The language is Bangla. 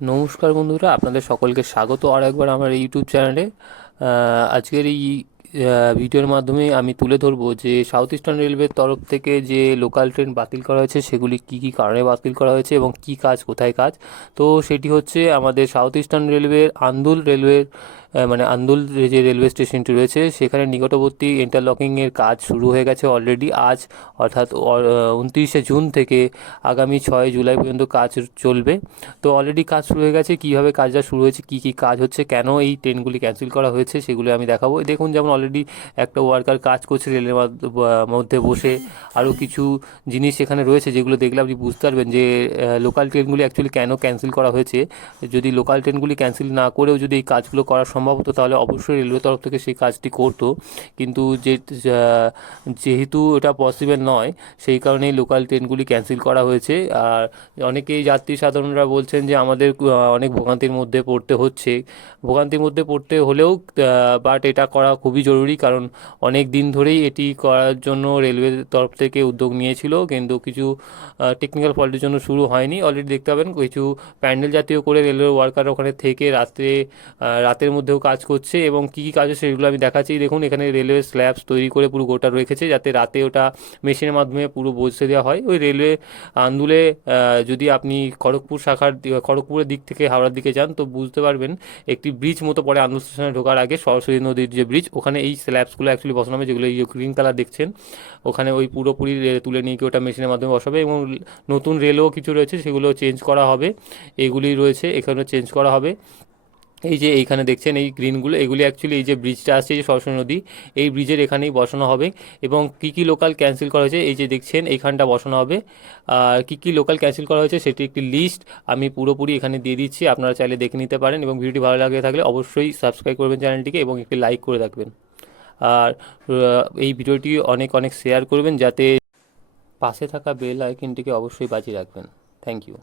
নমস্কার বন্ধুরা আপনাদের সকলকে স্বাগত। আর একবার আমার ইউটিউব চ্যানেলে আজকের এই ভিডিওর মাধ্যমে আমি তুলে ধরবো যে সাউথ ইস্টার্ন রেলওয়ের তরফ থেকে যে লোকাল ট্রেন বাতিল করা হয়েছে, সেগুলি কী কী কারণে বাতিল করা হয়েছে এবং কী কাজ, কোথায় কাজ? তো সেটি হচ্ছে আমাদের সাউথ ইস্টার্ন রেলওয়ের আন্দুল রেলওয়ের মানে আন্দুল যে রেলওয়ে স্টেশনটি রয়েছে, সেখানে নিকটবর্তী ইন্টারলকিংয়ের কাজ শুরু হয়ে গেছে অলরেডি আজ, অর্থাৎ উনত্রিশে জুন থেকে আগামী ছয় জুলাই পর্যন্ত কাজ চলবে। তো অলরেডি কাজ শুরু হয়ে গেছে, কীভাবে কাজটা শুরু হয়েছে, কী কী কাজ হচ্ছে, কেন এই ট্রেনগুলি ক্যান্সেল করা হয়েছে, সেগুলো আমি দেখাবো। দেখুন যেমন অলরেডি একটা ওয়ার্কার কাজ করছে রেলের মধ্যে বসে। আরও কিছু জিনিস এখানে রয়েছে যেগুলো দেখলে আপনি বুঝতে পারবেন যে লোকাল ট্রেনগুলি অ্যাকচুয়ালি কেন ক্যান্সেল করা হয়েছে। যদি লোকাল ট্রেনগুলি ক্যান্সেল না করেও যদি এই কাজগুলো করা সম্ভব হতো, তাহলে অবশ্যই রেলওয়ে তরফ থেকে সেই কাজটি করতো। কিন্তু যে যেহেতু এটা পসিবল নয়, সেই কারণেই লোকাল ট্রেনগুলি ক্যান্সেল করা হয়েছে। আর অনেকেই যাত্রী সাধারণরা বলছেন যে, আমাদের অনেক ভোগান্তির মধ্যে পড়তে হচ্ছে। ভোগান্তির মধ্যে পড়তে হলেও বাট এটা করা খুবই জরুরি, কারণ অনেক দিন ধরেই এটি করার জন্য রেলওয়ের তরফ থেকে উদ্যোগ নিয়েছিল, কিন্তু কিছু টেকনিক্যাল ফল্টের জন্য শুরু হয়নি। অলরেডি দেখতে পাবেন, কিছু প্যান্ডেল জাতীয় করে রেলওয়ে ওয়ার্কার ওখানে থেকে রাত্রে রাতের মধ্যেও কাজ করছে, এবং কী কী কাজ সেগুলো আমি দেখাচ্ছি। দেখুন, এখানে রেলওয়ে স্ল্যাবস তৈরি করে পুরো গোটা রেখেছে, যাতে রাতে ওটা মেশিনের মাধ্যমে পুরো বসে দেওয়া হয়। ওই রেলওয়ে আন্দুলে যদি আপনি খড়গপুর শাখার খড়গপুরের দিক থেকে হাওড়ার দিকে যান, তো বুঝতে পারবেন, একটি ব্রিজ মতো পরে আন্দুল স্টেশনে ঢোকার আগে সরস্বতী নদীর যে ব্রিজ ওখানে এই স্ল্যাবসগুলো অ্যাকচুয়ালি বসানো হবে, যেগুলো এই গ্রিন কালার দেখছেন, ওখানে ওই পুরোপুরি তুলে নিয়ে ওটা মেশিনের মাধ্যমে বসাবে এবং নতুন রেলও কিছু রয়েছে, সেগুলো চেঞ্জ করা হবে। এগুলি রয়েছে এখানে চেঞ্জ করা হবে। এই যে এইখানে দেখছেন এই গ্রিনগুলো এগুলি অ্যাকচুয়ালি এই যে ব্রিজটা আসছে যে সরস্বতী নদী, এই ব্রিজের এখানেই বসানো হবে এবং কী কী লোকাল ক্যান্সেল করা হয়েছে, এই যে দেখছেন এইখানটা বসানো হবে। আর কী কী লোকাল ক্যান্সেল করা হয়েছে, সেটি একটি লিস্ট আমি পুরোপুরি এখানে দিয়ে দিচ্ছি, আপনারা চাইলে দেখে নিতে পারেন এবং ভিডিওটি ভালো লাগে থাকলে অবশ্যই সাবস্ক্রাইব করবেন চ্যানেলটিকে এবং একটি লাইক করে রাখবেন। আর এই ভিডিওটি অনেক অনেক শেয়ার করবেন যাতে পাশে থাকা বেল আইকনটিকে অবশ্যই বাজিয়ে রাখবেন। Thank you